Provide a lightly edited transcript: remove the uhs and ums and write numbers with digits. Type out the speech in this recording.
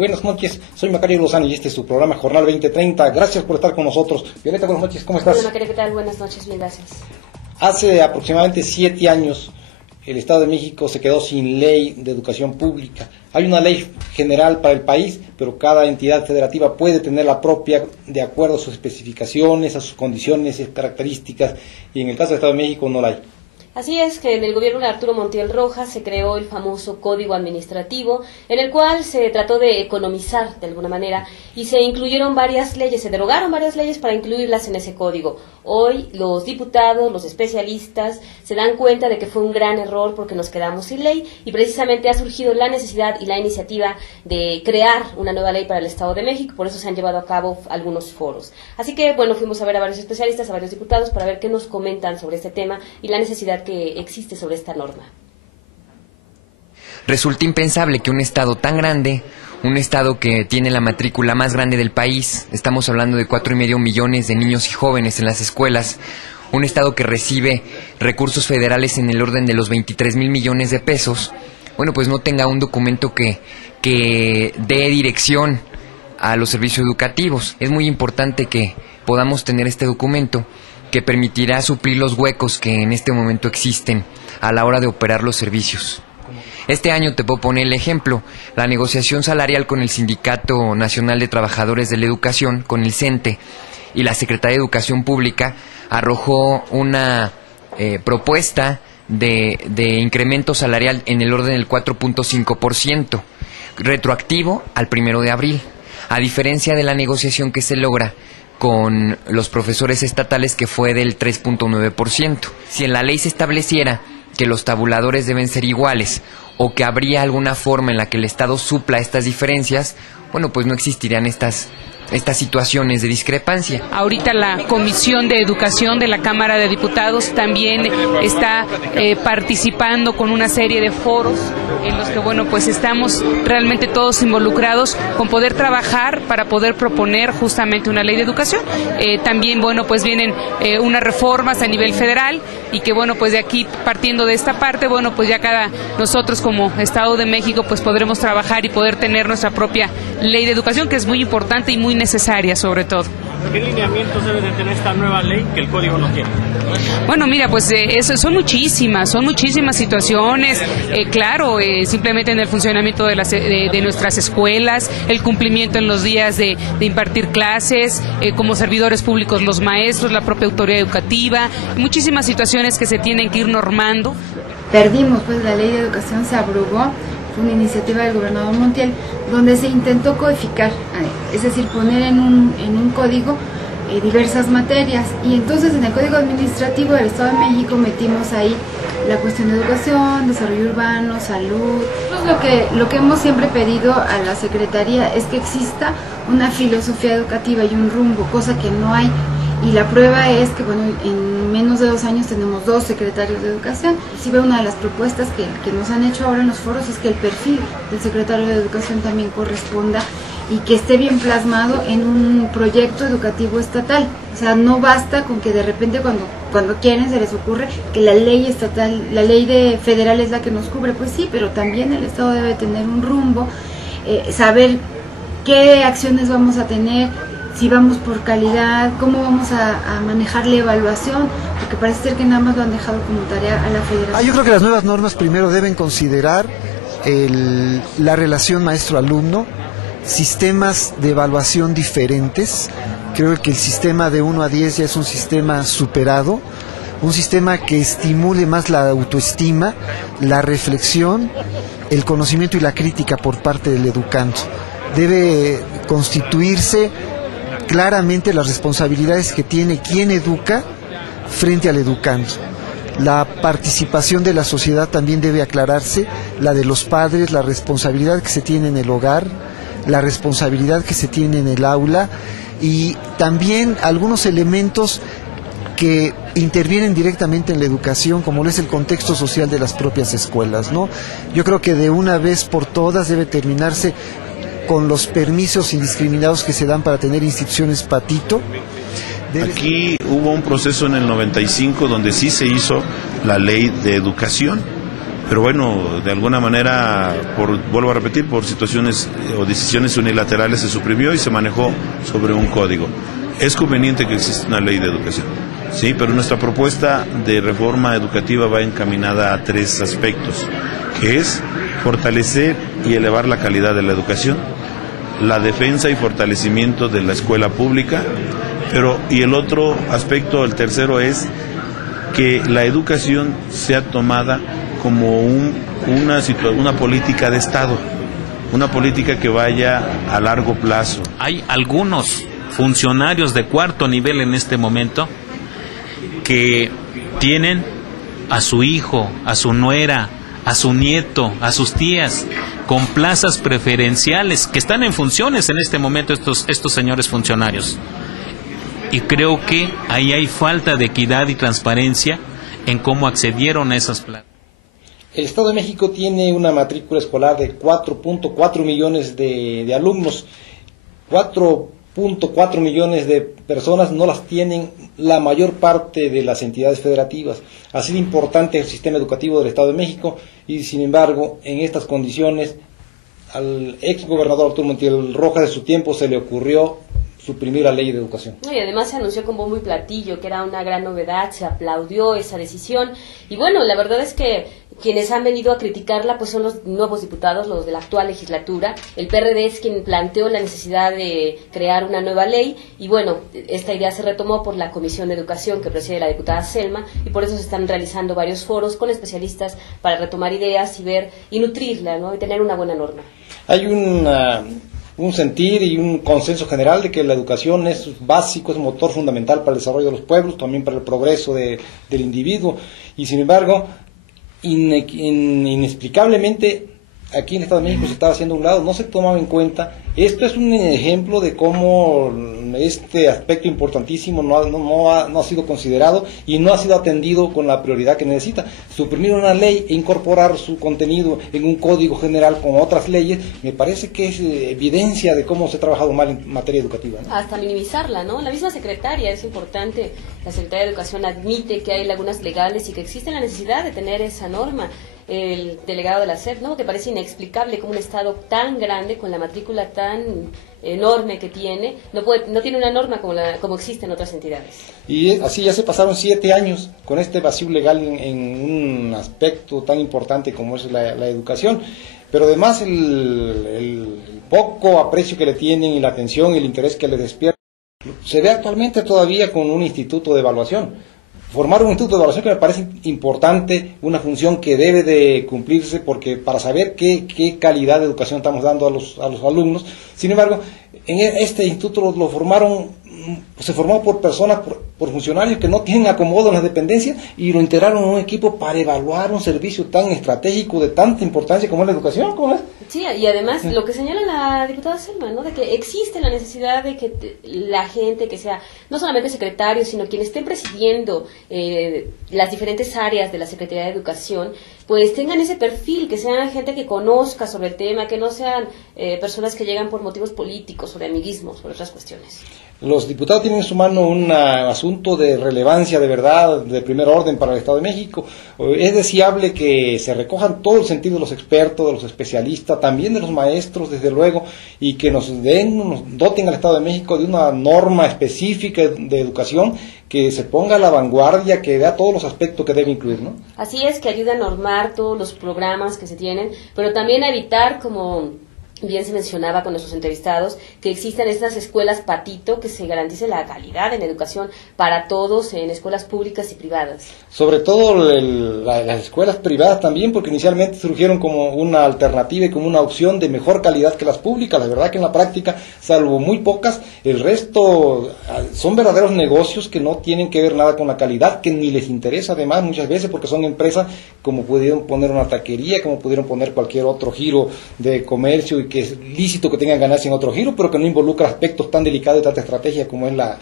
Buenas noches, soy Macario Lozano y este es su programa Jornal 2030. Gracias por estar con nosotros. Violeta, buenas noches, ¿cómo estás? Hola Macario, ¿qué tal? Buenas noches, bien, gracias. Hace aproximadamente 7 años el Estado de México se quedó sin ley de educación pública. Hay una ley general para el país, pero cada entidad federativa puede tener la propia de acuerdo a sus especificaciones, a sus condiciones y características, y en el caso del Estado de México no la hay. Así es, que en el gobierno de Arturo Montiel Rojas se creó el famoso Código Administrativo, en el cual se trató de economizar de alguna manera y se incluyeron varias leyes, se derogaron varias leyes para incluirlas en ese código. Hoy los diputados, los especialistas se dan cuenta de que fue un gran error porque nos quedamos sin ley y precisamente ha surgido la necesidad y la iniciativa de crear una nueva ley para el Estado de México, por eso se han llevado a cabo algunos foros. Así que, bueno, fuimos a ver a varios especialistas, a varios diputados para ver qué nos comentan sobre este tema y la necesidad que existe sobre esta norma. Resulta impensable que un estado tan grande, un estado que tiene la matrícula más grande del país, estamos hablando de 4,5 millones de niños y jóvenes en las escuelas, un estado que recibe recursos federales en el orden de los 23,000 millones de pesos, bueno, pues no tenga un documento que dé dirección a los servicios educativos. Es muy importante que podamos tener este documento que permitirá suplir los huecos que en este momento existen a la hora de operar los servicios. Este año te puedo poner el ejemplo, la negociación salarial con el Sindicato Nacional de Trabajadores de la Educación, con el CENTE, y la Secretaría de Educación Pública arrojó una propuesta de incremento salarial en el orden del 4.5%, retroactivo al 1 de abril, a diferencia de la negociación que se logra con los profesores estatales, que fue del 3.9%. Si en la ley se estableciera que los tabuladores deben ser iguales o que habría alguna forma en la que el Estado supla estas diferencias, bueno, pues no existirían estas situaciones de discrepancia. Ahorita la Comisión de Educación de la Cámara de Diputados también está participando con una serie de foros en los que, bueno, pues estamos realmente todos involucrados con poder trabajar para poder proponer justamente una ley de educación. También, bueno, pues vienen unas reformas a nivel federal y que, bueno, pues de aquí, partiendo de esta parte, bueno, pues ya nosotros como Estado de México pues podremos trabajar y poder tener nuestra propia ley de educación, que es muy importante y muy necesaria sobre todo. ¿Qué lineamientos debe de tener esta nueva ley que el código no tiene? Bueno, mira, pues son muchísimas situaciones, claro, simplemente en el funcionamiento de nuestras escuelas, el cumplimiento en los días de impartir clases, como servidores públicos los maestros, la propia autoridad educativa, muchísimas situaciones que se tienen que ir normando. Perdimos, pues la ley de educación se abrogó, fue una iniciativa del gobernador Montiel, donde se intentó codificar, es decir, poner en un código diversas materias, y entonces en el Código Administrativo del Estado de México metimos ahí la cuestión de educación, desarrollo urbano, salud. Lo que hemos siempre pedido a la Secretaría es que exista una filosofía educativa y un rumbo, cosa que no hay. Y la prueba es que, bueno, en menos de 2 años tenemos 2 secretarios de educación. Sí, una de las propuestas que nos han hecho ahora en los foros es que el perfil del secretario de educación también corresponda y que esté bien plasmado en un proyecto educativo estatal. O sea, no basta con que de repente cuando quieren se les ocurre que la ley estatal, la ley federal es la que nos cubre. Pues sí, pero también el Estado debe tener un rumbo, saber qué acciones vamos a tener, si vamos por calidad, cómo vamos a manejar la evaluación, porque parece ser que nada más lo han dejado como tarea a la federación. Yo creo que las nuevas normas primero deben considerar la relación maestro-alumno, sistemas de evaluación diferentes. Creo que el sistema de 1 a 10 ya es un sistema superado, un sistema que estimule más la autoestima, la reflexión, el conocimiento y la crítica por parte del educando. Debe constituirse claramente las responsabilidades que tiene quien educa frente al educando. La participación de la sociedad también debe aclararse, la de los padres, la responsabilidad que se tiene en el hogar, la responsabilidad que se tiene en el aula, y también algunos elementos que intervienen directamente en la educación, como es el contexto social de las propias escuelas, ¿no? Yo creo que de una vez por todas debe terminarse con los permisos indiscriminados que se dan para tener instituciones patito. Aquí hubo un proceso en el 95 donde sí se hizo la ley de educación, pero bueno, de alguna manera, vuelvo a repetir, por situaciones o decisiones unilaterales se suprimió y se manejó sobre un código. Es conveniente que exista una ley de educación, sí, pero nuestra propuesta de reforma educativa va encaminada a 3 aspectos, que es fortalecer y elevar la calidad de la educación, la defensa y fortalecimiento de la escuela pública, y el otro aspecto, el tercero, es que la educación sea tomada como una política de Estado, una política que vaya a largo plazo. Hay algunos funcionarios de 4º nivel en este momento que tienen a su hijo, a su nuera, a su nieto, a sus tías, con plazas preferenciales, que están en funciones en este momento estos señores funcionarios. Y creo que ahí hay falta de equidad y transparencia en cómo accedieron a esas plazas. El Estado de México tiene una matrícula escolar de 4.4 millones de alumnos. 4.4 millones de personas no las tienen la mayor parte de las entidades federativas. Así de importante es el sistema educativo del Estado de México y, sin embargo, en estas condiciones, al ex gobernador Arturo Montiel Rojas de su tiempo se le ocurrió suprimir la ley de educación. Y además se anunció con bombo y platillo que era una gran novedad, se aplaudió esa decisión y bueno, la verdad es que quienes han venido a criticarla pues son los nuevos diputados, los de la actual legislatura. El PRD es quien planteó la necesidad de crear una nueva ley y bueno, esta idea se retomó por la Comisión de Educación que preside la diputada Selma y por eso se están realizando varios foros con especialistas para retomar ideas y ver y nutrirla, ¿no? Y tener una buena norma. Hay un sentir y un consenso general de que la educación es básico, es un motor fundamental para el desarrollo de los pueblos, también para el progreso del individuo, y sin embargo, inexplicablemente, aquí en el Estado de México se estaba haciendo a un lado, no se tomaba en cuenta. Esto es un ejemplo de cómo este aspecto importantísimo no ha sido considerado y no ha sido atendido con la prioridad que necesita. Suprimir una ley e incorporar su contenido en un código general con otras leyes, me parece que es evidencia de cómo se ha trabajado mal en materia educativa, ¿no? Hasta minimizarla, ¿no? La misma secretaria, es importante, la Secretaría de Educación admite que hay lagunas legales y que existe la necesidad de tener esa norma. El delegado de la SEP, ¿no? Que parece inexplicable cómo un estado tan grande, con la matrícula tan enorme que tiene, no tiene una norma como existe en otras entidades. Y así ya se pasaron 7 años con este vacío legal en un aspecto tan importante como es la educación. Pero además el poco aprecio que le tienen y la atención y el interés que le despierta se ve actualmente todavía con un instituto de evaluación. Formar un instituto de evaluación que me parece importante, una función que debe de cumplirse porque para saber qué calidad de educación estamos dando a los alumnos. Sin embargo, en este instituto se formó por personas, por funcionarios que no tienen acomodo en las dependencias y lo integraron en un equipo para evaluar un servicio tan estratégico, de tanta importancia como es la educación. ¿Cómo es? Sí, y además lo que señala la diputada Selma, ¿no? De que existe la necesidad de que la gente que sea, no solamente secretarios, sino quienes estén presidiendo las diferentes áreas de la Secretaría de Educación, pues tengan ese perfil, que sean gente que conozca sobre el tema, que no sean personas que llegan por motivos políticos o de amiguismos o de otras cuestiones. Los diputados tienen en su mano un asunto de relevancia de verdad, de primer orden para el Estado de México. Es deseable que se recojan todo el sentido de los expertos, de los especialistas, también de los maestros, desde luego, y que nos doten al Estado de México de una norma específica de educación que se ponga a la vanguardia, que vea todos los aspectos que debe incluir, ¿no? Así es, que ayude a normar todos los programas que se tienen, pero también a evitar, como bien se mencionaba con nuestros entrevistados, que existan estas escuelas patito, que se garantice la calidad en educación para todos en escuelas públicas y privadas. Sobre todo las escuelas privadas también, porque inicialmente surgieron como una alternativa y como una opción de mejor calidad que las públicas. La verdad que en la práctica, salvo muy pocas, el resto son verdaderos negocios que no tienen que ver nada con la calidad, que ni les interesa además muchas veces, porque son empresas como pudieron poner una taquería, como pudieron poner cualquier otro giro de comercio, y que es lícito que tengan ganancia en otro giro, pero que no involucra aspectos tan delicados y tanta estrategia como es la